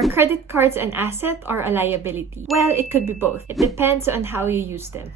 Are credit cards an asset or a liability? Well, it could be both. It depends on how you use them.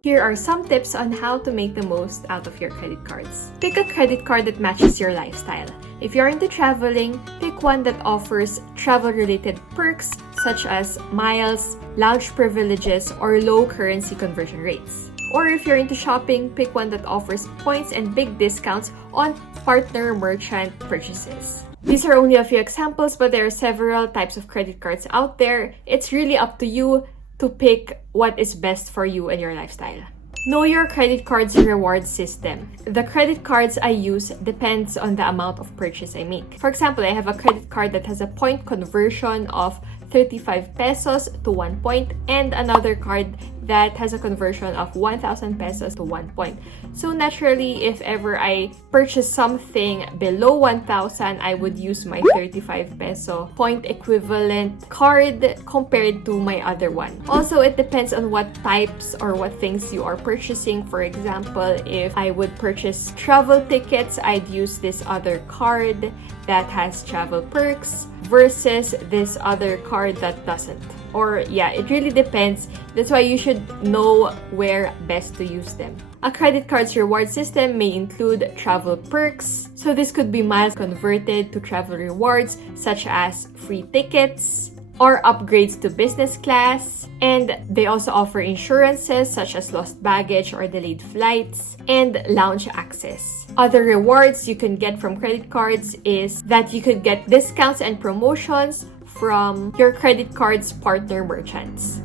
Here are some tips on how to make the most out of your credit cards. Pick a credit card that matches your lifestyle. If you're into traveling, pick one that offers travel-related perks such as miles, lounge privileges, or low currency conversion rates. Or if you're into shopping, pick one that offers points and big discounts on partner merchant purchases. These are only a few examples, but there are several types of credit cards out there. It's really up to you to pick what is best for you and your lifestyle. Know your credit card's reward system. The credit cards I use depends on the amount of purchase I make. For example, I have a credit card that has a point conversion of 35 pesos to 1 point and another card that has a conversion of 1,000 pesos to 1 point. So naturally, if ever I purchase something below 1,000, I would use my 35 peso point equivalent card compared to my other one. Also, it depends on what types or what things you are purchasing. For example, if I would purchase travel tickets, I'd use this other card that has travel perks versus this other card that doesn't. Or yeah, it really depends. That's why you should know where best to use them. A credit card's reward system may include travel perks. So this could be miles converted to travel rewards such as free tickets or upgrades to business class. And they also offer insurances such as lost baggage or delayed flights and lounge access. Other rewards you can get from credit cards is that you could get discounts and promotions from your credit card's partner merchants.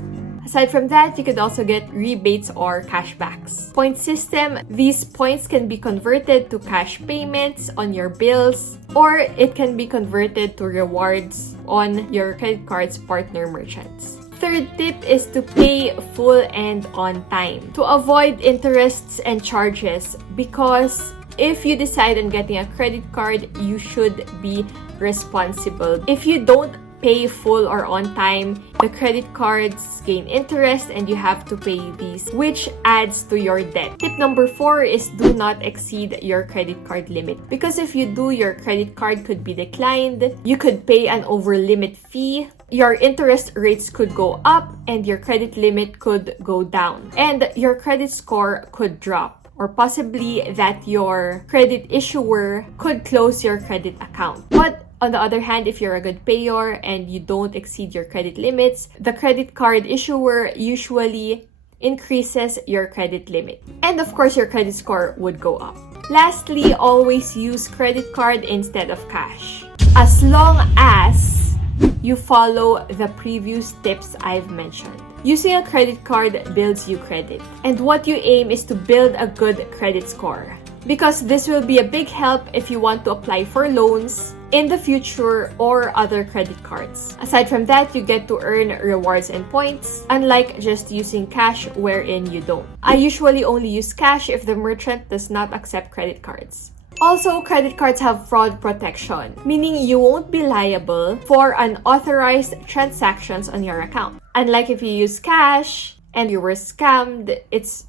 Aside from that, you could also get rebates or cashbacks. Point system, these points can be converted to cash payments on your bills, or it can be converted to rewards on your credit card's partner merchants. Third tip is to pay full and on time to avoid interests and charges, because if you decide on getting a credit card, you should be responsible. If you don't pay full or on time, the credit cards gain interest and you have to pay these, which adds to your debt. Tip number 4 is do not exceed your credit card limit, because if you do, your credit card could be declined, you could pay an over limit fee, your interest rates could go up, and your credit limit could go down, and your credit score could drop. Or possibly that your credit issuer could close your credit account. But on the other hand, if you're a good payer and you don't exceed your credit limits, the credit card issuer usually increases your credit limit. And of course, your credit score would go up. Lastly, always use credit card instead of cash, as long as you follow the previous tips I've mentioned. Using a credit card builds you credit, and what you aim is to build a good credit score, because this will be a big help if you want to apply for loans in the future or other credit cards. Aside from that, you get to earn rewards and points, unlike just using cash wherein you don't. I usually only use cash if the merchant does not accept credit cards. Also, credit cards have fraud protection, meaning you won't be liable for unauthorized transactions on your account. Unlike if you use cash and you were scammed, it's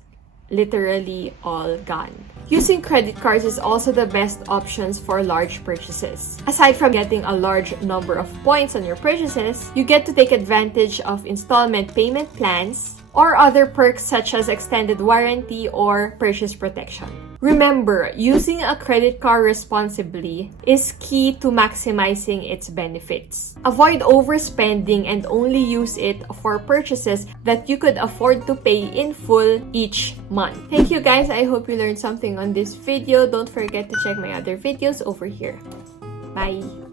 literally all gone. Using credit cards is also the best options for large purchases. Aside from getting a large number of points on your purchases, you get to take advantage of installment payment plans or other perks such as extended warranty or purchase protection. Remember, using a credit card responsibly is key to maximizing its benefits. Avoid overspending and only use it for purchases that you could afford to pay in full each month. Thank you guys. I hope you learned something on this video. Don't forget to check my other videos over here. Bye!